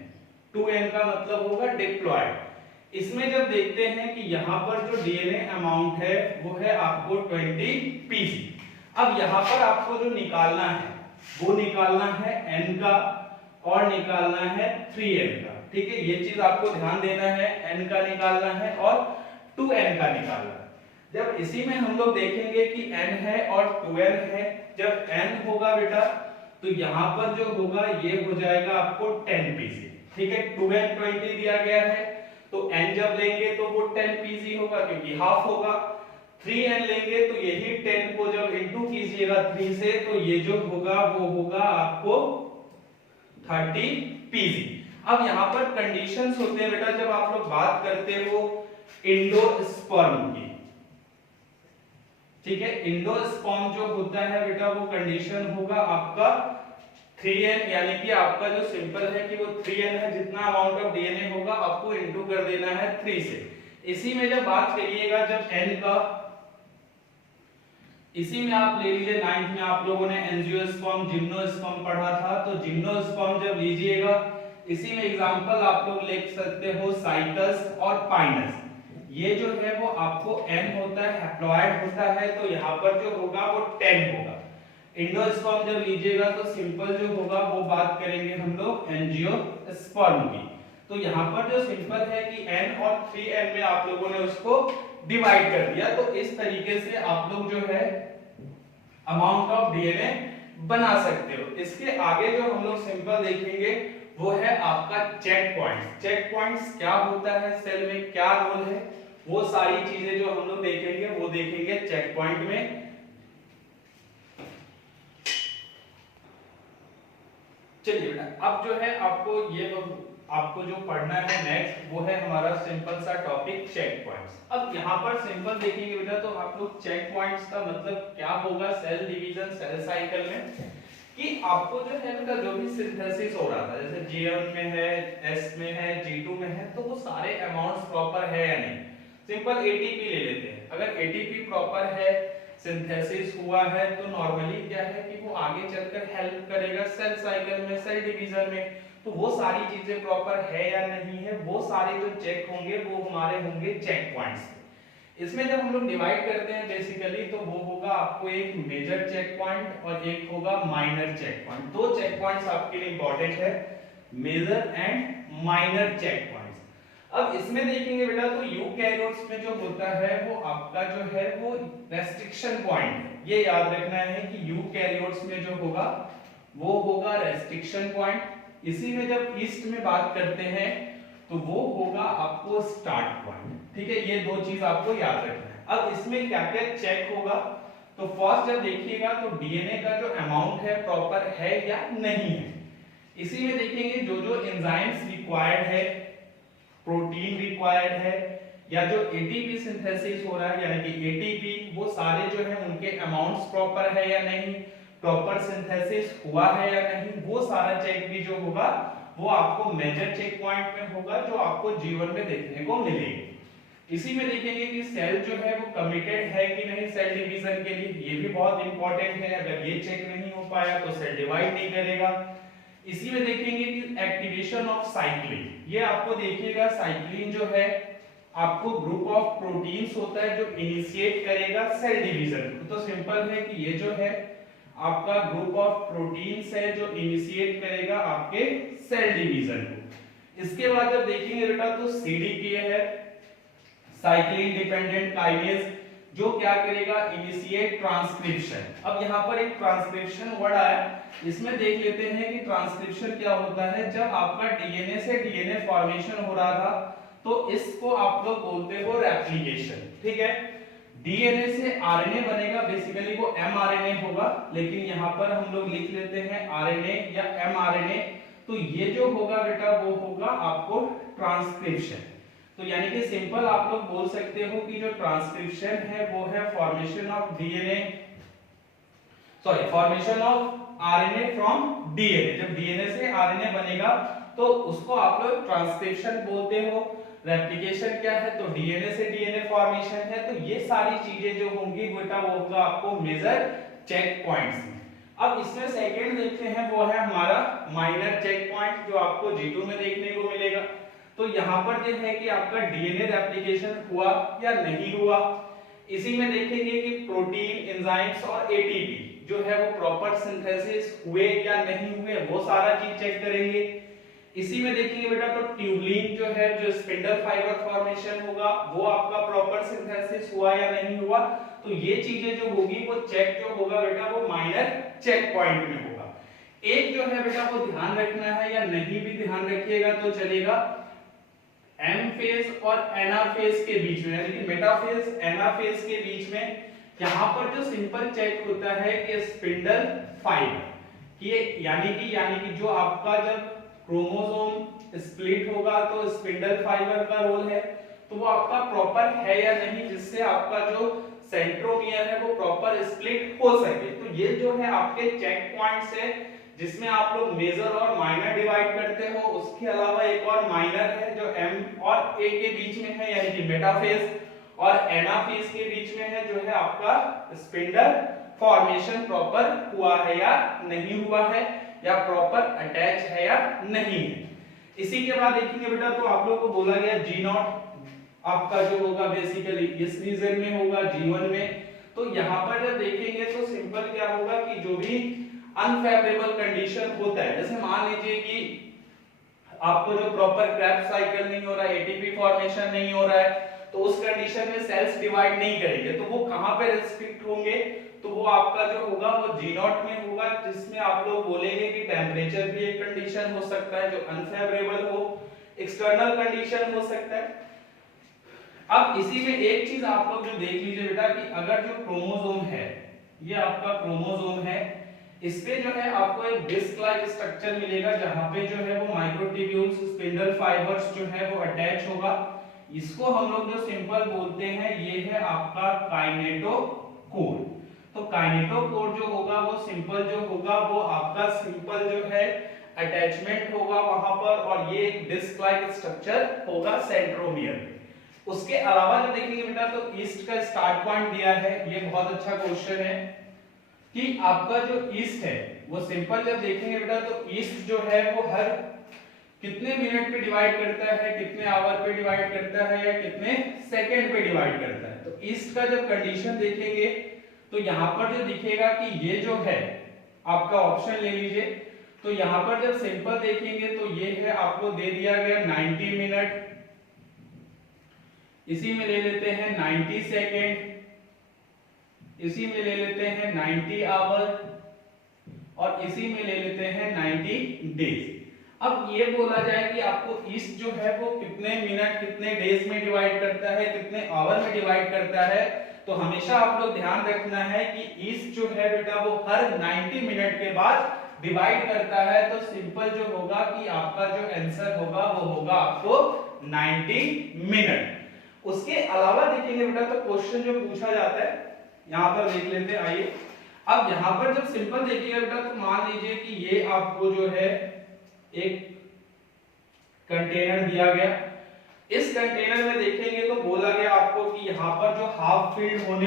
2n का मतलब होगा डिप्लॉयड। इसमें जब देखते हैं कि यहाँ पर जो डीएनए अमाउंट है वो है आपको 20 pc। अब यहाँ पर आपको जो निकालना है वो निकालना है n का और निकालना है 3n का, ठीक है। ये चीज आपको ध्यान देना है, n का निकालना है और 2n का निकालना है। जब इसी में हम लोग देखेंगे कि n है और 2n है, जब n होगा बेटा तो यहाँ पर जो होगा ये हो जाएगा आपको 10 pc, ठीक है। 2n 20 दिया गया है तो n जब लेंगे तो वो 10 pc होगा क्योंकि हाफ होगा। 3n लेंगे तो यही 10 को जब इनटू कीजिएगा 3 से तो ये जो होगा वो होगा आपको 30 pc। अब यहाँ पर कंडीशंस होते हैं बेटा जब आप लोग बात करते हो इंडोस्पर्म की, ठीक है। इंडोस्पर्म जो होता है बेटा वो कंडीशन होगा आपका 3n, यानी कि आपका जो सिंपल है कि वो 3n है, जितना अमाउंट ऑफ डीएनए होगा आपको इनटू कर देना है 3 से। इसी में जब बात करिएगा जब n का, इसी में आप ले लीजिए 9th में आप लोगों ने एंजियोस्पर्म जिम्नोस्पर्म पढ़ा था, तो जिम्नोस्पर्म जब लीजिएगा इसी में एग्जांपल आप लोग लिख सकते हो साइटस और पाइनस। ये जो है वो आपको n होता है, हैप्लॉइड होता है, तो यहाँ पर जो होगा वो 10 होगा। इंडोस्पर्म जब लीजिएगा तो सिंपल जो होगा वो बात करेंगे हम लोग एंजियोस्पर्म की। तो यहाँ पर जो सिंपल है कि n और 3n में आप लोगों ने उसको डिवाइड कर दिया, तो इस तरीके से आप लोग जो है अमाउंट ऑफ डीएनए बना सकते हो। इसके आगे जो हम लोग सिंपल देखेंगे वो है आपका चेक पॉइंट। चेक पॉइंट्स क्या होता है, सेल में क्या रोल है, वो सारी चीजें जो हम लोग देखेंगे वो देखेंगे चेक पॉइंट में। चलिए बेटा अब जो है आपको जो पढ़ना है नेक्स्ट वो है हमारा सिंपल सा टॉपिक चेक पॉइंट्स। अब यहाँ पर सिंपल देखेंगे बेटा तो आप लोग चेक पॉइंट्स का मतलब क्या होगा सेल डिवीजन सेल साइकिल में, कि आपको जो है बेटा जो भी सिंथेसिस हो रहा था जैसे G1 में है, S में है, G2 में है, तो वो सारे अमाउंट्स प्रॉपर है या नहीं। सिंपल ATP ले लेते हैं, अगर ATP प्रॉपर है, सिंथेसिस हुआ है, तो नॉर्मली क्या है कि वो आगे चलकर हेल्प करेगा सेल साइकिल में, सेल डिवीजन में। तो वो सारी चीजें प्रॉपर है या नहीं है, वो सारे जो चेक होंगे वो हमारे होंगे चेक पॉइंट्स। इसमें जब हम लोग डिवाइड करते हैं बेसिकली तो वो होगा आपको एक मेजर चेक पॉइंट और एक होगा माइनर चेक पॉइंट। दो चेक पॉइंट्स आपके लिए इंपॉर्टेंट है, major and minor check points. अब इसमें देखेंगे बेटा तो यूकैरियोट्स में जो होता है वो आपका जो है वो रेस्ट्रिक्शन पॉइंट है। ये याद रखना है कि यूकैरियोट्स में जो होगा वो होगा रेस्ट्रिक्शन पॉइंट। इसी में जब ईस्ट में बात करते हैं तो वो होगा आपको स्टार्ट पॉइंट, ठीक है। ये दो चीज आपको याद रखना है। अब इसमें क्या क्या चेक होगा, तो फर्स्ट जब देखिएगा तो डीएनए का जो अमाउंट है प्रॉपर है या नहीं है। इसी में देखेंगे जो जो एंजाइम्स रिक्वायर्ड है, प्रोटीन रिक्वायर्ड है, या जो एटीपी सिंथेसिस हो रहा है यानी कि एटीपी, वो सारे जो है उनके अमाउंट्स प्रॉपर है या नहीं, प्रॉपर सिंथेसिस हुआ है या नहीं, वो सारा चेक भी जो होगा वो आपको मेजर चेक पॉइंट में होगा जो आपको जीवन में देखने को मिलेगी। इसी में देखेंगे कि सेल जो है वो कमिटेड है कि नहीं सेल डिवीजन के लिए, ये भी बहुत इंपॉर्टेंट है। अगर ये चेक नहीं हो पाया तो सेल डिवाइड नहीं करेगा। इसी में देखेंगे कि एक्टिवेशन ऑफ साइक्लिन, ये आपको देखिएगा साइक्लिन जो है आपको ग्रुप ऑफ प्रोटीन्स होता है जो इनिशिएट करेगा सेल डिवीजन। तो सिंपल है कि ये जो है आपका ग्रुप ऑफ प्रोटीन्स है जो इनिशिएट करेगा आपके सेल डिवीजन को। इसके बाद जब देखेंगे बेटा तो सीडीके है, साइक्लिन डिपेंडेंट काइनेज, जो क्या करेगा, इनिशिएट ट्रांसक्रिप्शन। अब यहाँ पर एक ट्रांसक्रिप्शन वर्ड आया, इसमें देख लेते हैं कि ट्रांसक्रिप्शन क्या होता है। जब आपका डीएनए से डीएनए फॉर्मेशन हो रहा था तो इसको आप लोग बोलते हो रेप्लिकेशन, ठीक है। डीएनए से आरएनए बनेगा, बेसिकली वो एमआरएनए होगा, लेकिन यहाँ पर हम लोग लिख लेते हैं आरएनए या एमआरएनए। तो ये जो होगा बेटा वो होगा आपको ट्रांसक्रिप्शन। तो यानी कि सिंपल आप लोग बोल सकते हो कि जो ट्रांसक्रिप्शन है वो है formation of DNA, sorry formation of RNA from DNA. जब डीएनए से आरएनए बनेगा तो उसको आप लोग ट्रांसक्रिप्शन बोलते हो। रेप्लिकेशन क्या है, तो डीएनए से डीएनए फॉर्मेशन है। तो ये सारी चीजें जो होंगी बेटा वो होगा आपको मेजर चेक पॉइंट्स। अब इसमें सेकंड देखते हैं वो है हमारा माइनर चेक पॉइंट, जो आपको G2 में देखने को मिलेगा। तो यहाँ पर जो है कि आपका डीएनए रेप्लिकेशन हुआ या नहीं हुआ। इसी में देखेंगे कि प्रोटीन, एंजाइम्स और एटीपी जो है वो प्रॉपर सिंथेसिस हुए या नहीं हुए, वो सारा चीज चेक करेंगे। इसी में देखेंगे बेटा तो ट्यूबलिन जो है, जो स्पिंडल फाइबर फॉर्मेशन होगा, वो आपका प्रॉपर सिंथेसिस हुआ या नहीं हुआ। तो ये चीजें जो होगी वो चेक जो होगा बेटा वो माइनर चेक पॉइंट में होगा। एक जो है बेटा वो ध्यान रखना है, या नहीं भी ध्यान रखिएगा तो चलेगा, एम फेज और एना फेज के बीच में, यानी कि मेटाफेज एना फेज के बीच में यहाँ पर जो सिंपल चेक होता है कि स्पिंडल फाइबर कि यानी कि जो आपका जब क्रोमोसोम स्प्लिट होगा तो स्पिंडल फाइबर का रोल है, तो वो आपका प्रॉपर है या नहीं, जिससे आपका जो सेंट्रोमियर है वो प्रॉपर स्प्लिट हो सके। तो ये जो है आपके चेक पॉइंट्स है जिसमें आप लोग मेजर और माइनर डिवाइड करते हो। उसके अलावा एक और माइनर है जो एम और ए के बीच में है, यानी कि मेटाफेज, और एनाफेज के बीच में है, जो है आपका स्पिंडल फॉर्मेशन प्रॉपर हुआ है या नहीं हुआ है, या प्रॉपर अटैच है या नहीं है। इसी के बाद देखेंगे बेटा तो आप लोग को बोला गया G0 आपका जो होगा बेसिकली इस रीजन में होगा, G1 में। तो यहाँ पर जब देखेंगे तो सिंपल क्या होगा कि जो भी अनफेवरेबल कंडीशन होता है, जैसे मान लीजिए कि आपको जो प्रॉपर क्रेब्स साइकिल नहीं हो रहा है, एटीपी फॉर्मेशन नहीं हो रहा है, तो उस कंडीशन में सेल्स डिवाइड नहीं करेंगे, तो वो कहां पे रिस्ट्रिक्ट होंगे, तो वो आपका जो होगा वो G0 में होगा, जिसमें आप लोग बोलेंगे कि टेम्परेचर भी एक कंडीशन हो सकता है जो अनफेवरेबल हो, एक्सटर्नल कंडीशन हो सकता है। अब इसी में एक चीज आप लोग जो देख लीजिए बेटा कि अगर जो क्रोमोसोम है, ये आपका क्रोमोसोम है, इस पे जो है आपको एक डिस्क लाइक स्ट्रक्चर मिलेगा, जहां पे जो है वो माइक्रोट्यूब्यूल्स, स्पिंडल फाइबर्स जो है वो अटैच होगा। इसको हम लोग जो सिंपल बोलते हैं ये है आपका काइनेटोकोर। तो काइनेटोकोर जो होगा वो सिंपल जो होगा वो आपका सिंपल जो है अटैचमेंट होगा वहां पर, और ये एक डिस्क लाइक स्ट्रक्चर होगा सेंट्रोमियर में। उसके अलावा जो देखेंगे बेटा तो ईस्ट का स्टार्ट पॉइंट दिया है, ये बहुत अच्छा क्वेश्चन है कि आपका जो ईस्ट है वो सिंपल जब देखेंगे बेटा तो ईस्ट जो है वो हर कितने मिनट पे डिवाइड करता है, कितने आवर पे डिवाइड करता है, या कितने सेकंड पे डिवाइड करता है। तो ईस्ट का जब कंडीशन देखेंगे तो यहाँ पर जो दिखेगा कि ये जो है आपका ऑप्शन ले लीजिए, तो यहाँ पर जब सिंपल देखेंगे तो ये है आपको दे दिया गया 90 मिनट, इसी में ले लेते हैं 90 सेकेंड, इसी में ले लेते हैं 90 आवर, और इसी में ले लेते हैं 90 डेज। अब ये बोला जाए कि आपको ईस्ट जो है वो कितने मिनट कितने डेज में डिवाइड करता है, कितने आवर में डिवाइड करता है, तो हमेशा आप लोग ध्यान रखना है कि ईस्ट जो है बेटा वो हर 90 मिनट के बाद डिवाइड करता है। तो सिंपल जो होगा कि आपका जो आंसर होगा वो होगा आपको 90 मिनट। उसके अलावा देखेंगे बेटा तो क्वेश्चन जो पूछा जाता है यहाँ पर देख लेते हैं, आइए। अब यहाँ पर जब सिंपल देखिएगा बेटा तो मान लीजिए कि ये आपको जो है एक कंटेनर दिया गया, इस कंटेनर में देखेंगे तो बोला गया आपको कि यहाँ पर जो हाफ फिल्ड होने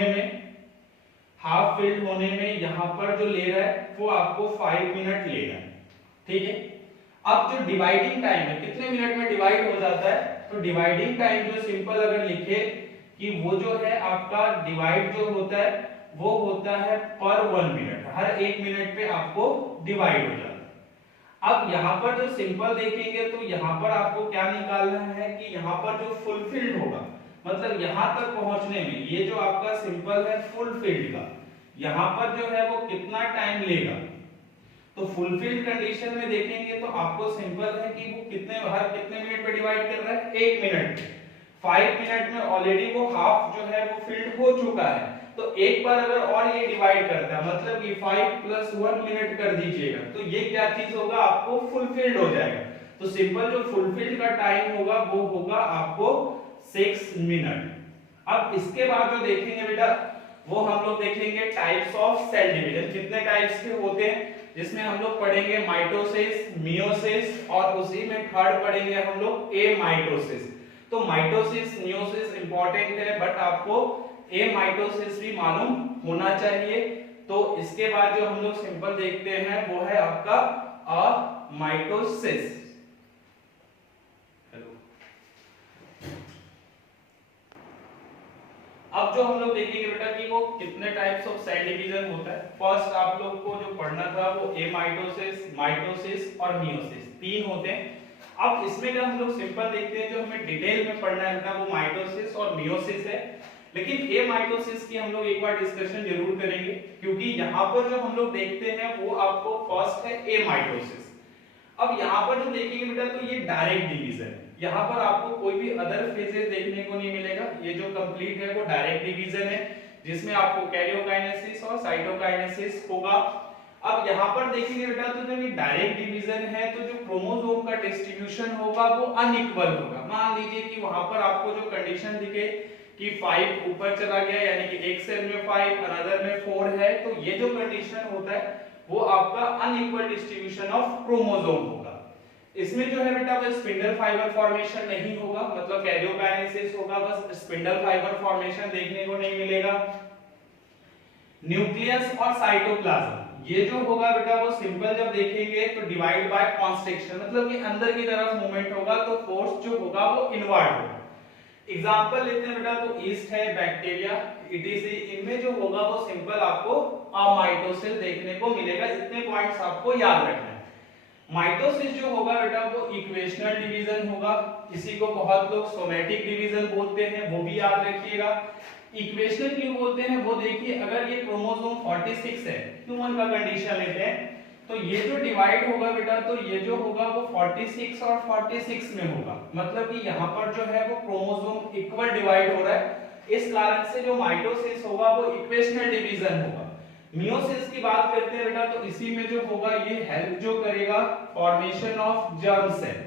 में यहाँ पर जो ले रहा है वो आपको 5 मिनट लेना है, ठीक है। अब जो डिवाइडिंग टाइम है कितने मिनट में डिवाइड हो जाता है, तो डिवाइडिंग टाइम जो सिंपल अगर लिखे कि वो जो है आपका डिवाइड जो होता है वो होता है पर 1 मिनट, हर 1 मिनट पे आपको डिवाइड हो जाता है। अब यहाँ पर जो सिंपल देखेंगे तो यहाँ पर आपको क्या निकालना है कि यहाँ पर जो फुलफिल्ड होगा, मतलब यहाँ तक पहुंचने में ये जो आपका सिंपल है फुलफिल्ड का, यहाँ पर जो है वो कितना टाइम लेगा। तो फुलफिल्ड कंडीशन में देखेंगे तो आपको सिंपल है कि वो हर कितने मिनट पे डिवाइड कर रहा है, 1 मिनट। 5 मिनट में ऑलरेडी वो हाफ जो है वो फिल्ड हो चुका है, तो एक बार अगर और ये डिवाइड करता है मतलब कि 5 + 1 मिनट कर दीजिएगा तो ये क्या चीज होगा, आपको फुलफिल्ड हो जाएगा। तो सिंपल जो फुलफिल्ड का टाइम होगा वो होगा आपको 6 मिनट। अब इसके बाद जो देखेंगे बेटा वो हम लोग देखेंगे टाइप्स ऑफ सेल डिवीजन, कितने टाइप्स के होते हैं, जिसमें हम लोग पढ़ेंगे माइटोसिस, मियोसिस और उसी में थर्ड पढ़ेंगे हम लोग एमाइटोसिस। तो माइटोसिस मियोसिस इंपॉर्टेंट है बट आपको एमाइटोसिस भी मालूम होना चाहिए। तो इसके बाद जो हम लोग सिंपल देखते हैं वो है आपका अमाइटोसिस। अब जो हम लोग देखेंगे बेटा कि वो कितने टाइप्स ऑफ सेल डिवीजन होता है। फर्स्ट आप लोग को जो पढ़ना था वो एमाइटोसिस, माइटोसिस और मियोसिस, 3 होते हैं। अब इसमें जब हम लोग सिंपल देखते हैं जो हमें डिटेल में पढ़ना है वो माइटोसिस और मियोसिस है, लेकिन एमाइटोसिस की हम लोग एक बार डिस्कशन जरूर करेंगे क्योंकि यहाँ पर जो हम लोग देखते हैं वो आपको फर्स्ट है एमाइटोसिस। अब यहाँ पर जो देखेंगे बेटा तो ये डायरेक्ट डिवीजन है, यहाँ पर आपको कोई भी अदर फेजेस देखने को नहीं मिलेगा, ये जो कंप्लीट है वो डायरेक्ट डिवीजन है जिसमें आपको कैरियोकाइनेसिस और साइटोकाइनेसिस होगा। अब यहाँ पर देखेंगे बेटा तो जब ये डायरेक्ट डिवीजन है तो जो क्रोमोसोम का डिस्ट्रीब्यूशन होगा वो अनइक्वल होगा। मान लीजिए कि वहां पर आपको जो कंडीशन दिखे कि 5 ऊपर चला गया यानी कि एक सेल में 5 अनदर में 4 है, तो ये जो कंडीशन होता है वो आपका अनइक्वल डिस्ट्रीब्यूशन ऑफ क्रोमोसोम होगा। इसमें जो है बेटा वो स्पिंडल फाइबर फॉर्मेशन नहीं होगा, मतलब कैरियोकाइनेसिस होगा, बस स्पिंडल फाइबर फॉर्मेशन देखने को नहीं मिलेगा। न्यूक्लियस और साइटोप्लाज्म ये जो होगा बेटा वो सिंपल जब देखेंगे तो डिवाइड बाय कॉन्स्ट्रिक्शन, मतलब कि अंदर की तरफ मूवमेंट होगा तो फोर्स जो होगा वो इनवर्ड होगा। एग्जांपल लेते हैं बेटा तो ईस्ट है, बैक्टीरिया, ईटीसी, इनमें जो होगा वो सिंपल आपको अमाइटोसिस देखने को मिलेगा। इतने पॉइंट्स आपको याद रखना है। माइटोसिस जो होगा बेटा वो इक्वेशनल डिवीजन होगा, इसी को बहुत लोग सोमैटिक डिवीजन बोलते हैं, वो भी याद रखिएगा। इक्वेशनल क्यों बोलते हैं वो देखिए, अगर ये क्रोमोसोम 46 है, ह्यूमन का कंडीशन लेते हैं, तो ये जो डिवाइड होगा बेटा तो ये जो होगा वो 46 और 46 में होगा, मतलब कि यहाँ पर जो है वो क्रोमोसोम इक्वल डिवाइड हो रहा है। इस कारण से जो माइटोसिस होगा वो इक्वेशनल डिवीजन होगा। मियोसिस की बात करते हैं बेटा तो इसी में जो होगा ये हेल्प जो करेगा formation of germ cell.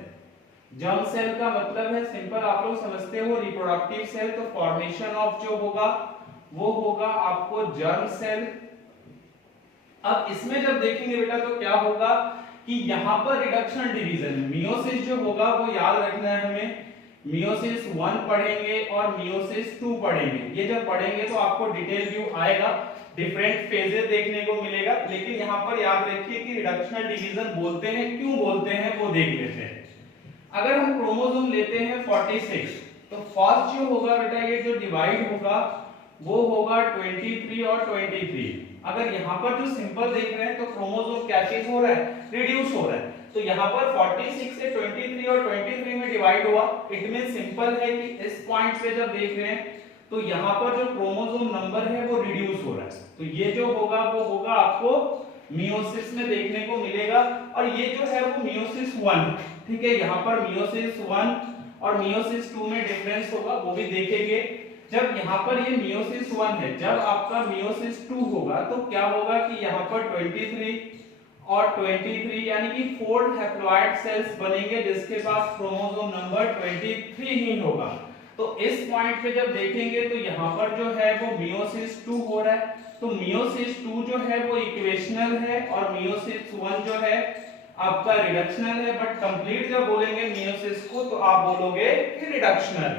Germ cell का मतलब है सिंपल आप लोग समझते हो रिप्रोडक्टिव सेल, तो फॉर्मेशन ऑफ जो होगा वो होगा आपको जर्म सेल। अब इसमें जब देखेंगे बेटा तो क्या होगा कि यहाँ पर रिडक्शनल डिवीजन, मियोसिस जो होगा वो याद रखना है हमें, मियोसिस 1 पढ़ेंगे और मियोसिस 2 पढ़ेंगे। ये जब पढ़ेंगे तो आपको डिटेल व्यू आएगा, डिफरेंट फेजेस देखने को मिलेगा, लेकिन यहाँ पर याद रखिए कि रिडक्शनल डिवीजन बोलते हैं, क्यों बोलते हैं वो देख लेते हैं। अगर हम क्रोमोसोम लेते हैं 46, तो फर्स्ट जो होगा बेटा ये जो डिवाइड होगा वो होगा 23 और 23। अगर यहाँ पर जो सिंपल देख रहे हैं तो क्रोमोसोम क्या चीज हो रहा है, रिड्यूस हो रहा है। तो यहाँ पर 46 से 23 और 23 में डिवाइड हुआ। इट मीन सिंपल है कि इस पॉइंट पे जब देख रहे हैं तो यहाँ पर जो क्रोमोसोम नंबर है वो रिड्यूस हो रहा है, तो ये जो होगा वो होगा आपको मियोसिस में देखने को मिलेगा। और ये जो है वो मियोसिस 1, ठीक है, यहाँ पर मियोसिस 1 और मियोसिस 2 में डिफरेंस होगा, वो भी देखेंगे। जब यहाँ पर ये मियोसिस 1 है, जब आपका मियोसिस 2 होगा तो क्या होगा कि यहाँ पर 23 और 23 यानी कि 4 हैप्लॉइड सेल्स बनेंगे जिसके पास क्रोमोसोम नंबर 23 ही होगा। तो इस पॉइंट पे जब देखेंगे तो यहाँ पर जो है वो मियोसिस 2 हो रहा है, तो मियोसिस 2 जो है वो इक्वेशनल है और मियोसिस 1 जो है आपका रिडक्शनल है। बट कंप्लीट जब बोलेंगे मियोसिस को तो आप बोलोगे कि रिडक्शनल।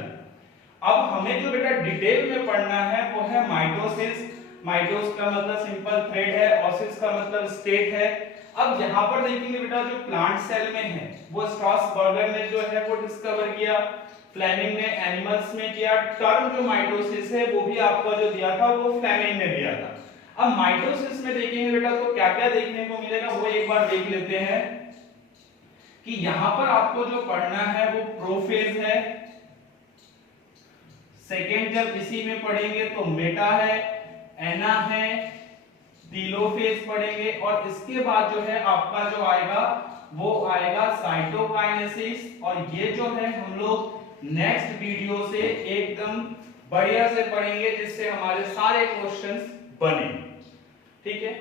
अब हमें जो बेटा डिटेल में पढ़ना है वो है माइटोसिस। माइटोस का मतलब सिंपल थ्रेड है, ओसिस का मतलब स्टेट है। अब यहाँ पर देखेंगे बेटा जो प्लांट सेल में है वो स्ट्रॉसबर्गर ने जो है वो डिस्कवर किया। फ्लेमिंग ने एनिमल्स में किया। टर्म जो माइटोसिस है वो भी आपका जो दिया था वो फ्लेमिंग ने दिया था। अब माइटोसिस में देखेंगे बेटा तो क्या क्या देखने को मिलेगा वो एक बार देख लेते हैं कि यहां पर आपको जो पढ़ना है वो प्रोफेज है। सेकेंड जब इसी में पढ़ेंगे तो मेटा है, एना है, टीलोफेज पढ़ेंगे और इसके बाद जो है आपका जो आएगा वो आएगा साइटोकाइनेसिस। और ये जो है हम लोग नेक्स्ट वीडियो से एकदम बढ़िया से पढ़ेंगे जिससे हमारे सारे क्वेश्चंस बने। ठीक है।